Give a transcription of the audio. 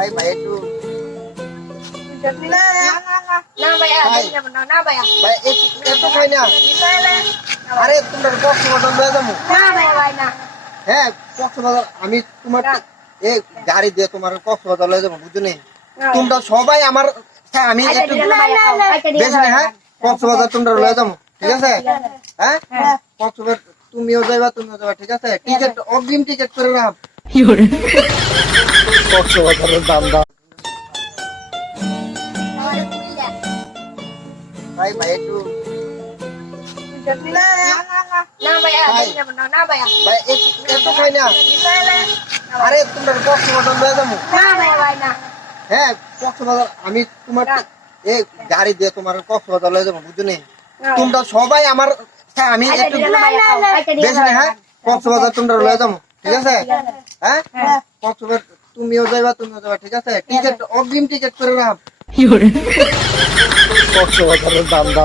ভাই ভাই একটু না ভাইয়া না ভাইয়া ভাই একটু খাই না। আরে তোমরা কক্সবাজার লয়ে যাবো। না ভাইয়া ভাই না হ্যাঁ কক্সবাজার আমি তোমার এই গাড়ি দিয়ে তোমার কক্সবাজার লয়ে যাবো বুঝছো নি? তোমরা সবাই আমার হ্যাঁ আমি একটু বেশি না হ্যাঁ কক্সবাজার তোমরা লয়ে যাবো ঠিক আছে হ্যাঁ কক্সবাজার তুমিও যাইবা ঠিক আছে টিকিট অগ্রিম টিকিট করে রাখ কক্সবাজারের দাম দাম ভাই ভাই একটু না ভাইয়া না ভাইয়া ভাই একটু খাই না। আরে তোমরা কক্সবাজার লয়ে যাবো। না ভাইয়া ভাই না হ্যাঁ কক্সবাজার আমি তোমার এই গাড়ি দিয়ে তোমার কক্সবাজার লয়ে যাবো বুঝছো নি? তোমরা সবাই আমার হ্যাঁ আমি একটু বেশি না হ্যাঁ কক্সবাজার তোমরা লয়ে যাবো ঠিক আছে হ্যাঁ কক্সবাজার তুমিও যাইবা ঠিক আছে টিকিট অগ্রিম টিকিট করে রাখ কক্সবাজারের দাম দাম